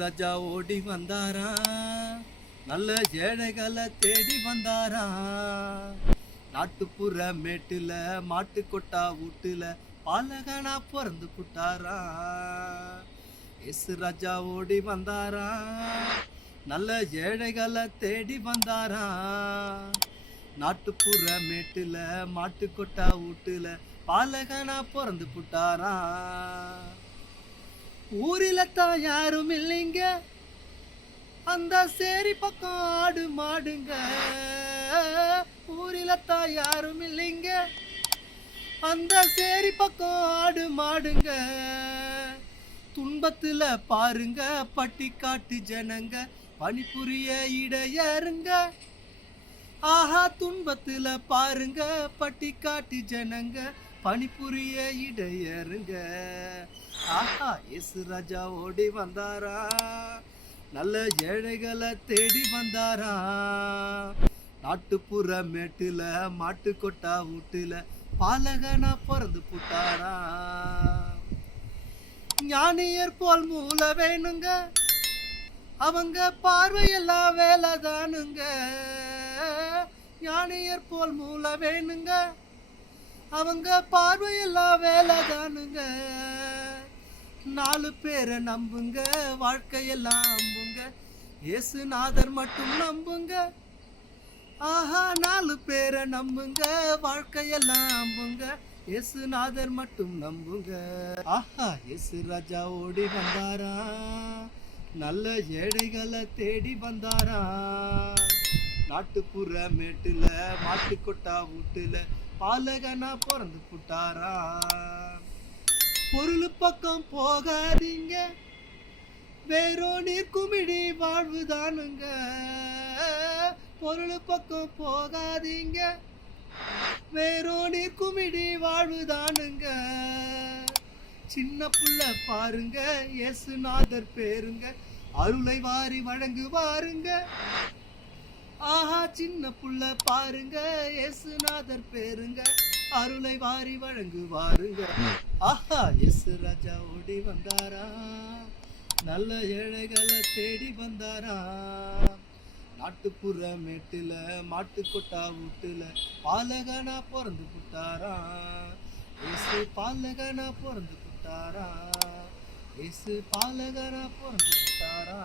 ராஜா ஓடி வந்தாரா, நல்ல ஏழைகளை தேடி வந்தாரா. நாட்டுப்புற மேட்டுல மாட்டு கொட்டா வீட்டுல பாலகனா பிறந்து புட்டாரா. ராஜா ஓடி வந்தாரா, நல்ல ஏழைகளை தேடி வந்தாரா. நாட்டுப்புற மேட்டுல மாட்டு கொட்டா வீட்டுல பாலகனா பிறந்து புட்டாரா. ஊரில தான் யாரும் இல்லைங்க, அந்த சேரி பக்கம் ஆடு மாடுங்க. ஊரில தான் யாரும் இல்லைங்க, அந்த சேரி பக்கம் ஆடு மாடுங்க. துன்பத்துல பாருங்க பட்டி காட்டு ஜனங்க, பணிபுரிய இடையருங்க. ஆஹா, துன்பத்துல பாருங்க பட்டி காட்டு ஜனங்க, பணிபுரிய இடையருங்க. ஆஹா, ராஜா ஓடி வந்தாரா, நல்ல ஏழைகளை தேடி வந்தாரா. நாட்டுப்புற மேட்டுல மாட்டு கொட்டா வீட்டுல பாலகனா பிறந்து புட்டாரா. ஞானியர் போல் மூளை வேணுங்க, அவங்க பார்வையெல்லாம் வேலைதானுங்க. ஞானியர் போல் மூளை வேணுங்க, அவங்க பார்வையெல்லாம் வேலைதானுங்க. 4 பேரை நம்புங்க, வாழ்க்கையெல்லாம் அம்புங்க, இயேசுநாதர் மட்டும் நம்புங்க. ஆஹா, 4 பேரை நம்புங்க, வாழ்க்கையெல்லாம் அம்புங்க, இயேசுநாதர் மட்டும் நம்புங்க. ஆஹா, ராஜா ஓடி வந்தாரா, நல்ல ஏழைகளை தேடி வந்தாரா. நாட்டுப்புற மேட்டுல மாட்டு கொட்டா வீட்டுல பாலகனா பிறந்து புட்டாரா. பொருள் பக்கம் போகாதீங்க, வேறோ நீர் குமிழி வாழ்வுதானுங்க. பொருள் பக்கம் போகாதீங்க, வேறோ நீர் குமிழி வாழ்வுதானுங்க. சின்ன புள்ள பாருங்க, இயேசுநாதர் பேருங்க, அருளை வாரி வழங்குவாருங்க. ஆஹா, சின்ன புள்ள பாருங்க, இயேசுநாதர் பேருங்க, அருளை வாரி வழங்குவாருங்க. ஆஹா, ராஜா ஓடி வந்தாரா, நல்ல ஏழைகளை தேடி வந்தாரா. நாட்டுப்புற மேட்டுல மாட்டு கொட்டா வீட்டுல பாலகனா பிறந்து புட்டாரா. பாலகனா பிறந்து புட்டாரா. பாலகனா பிறந்து புட்டாரா.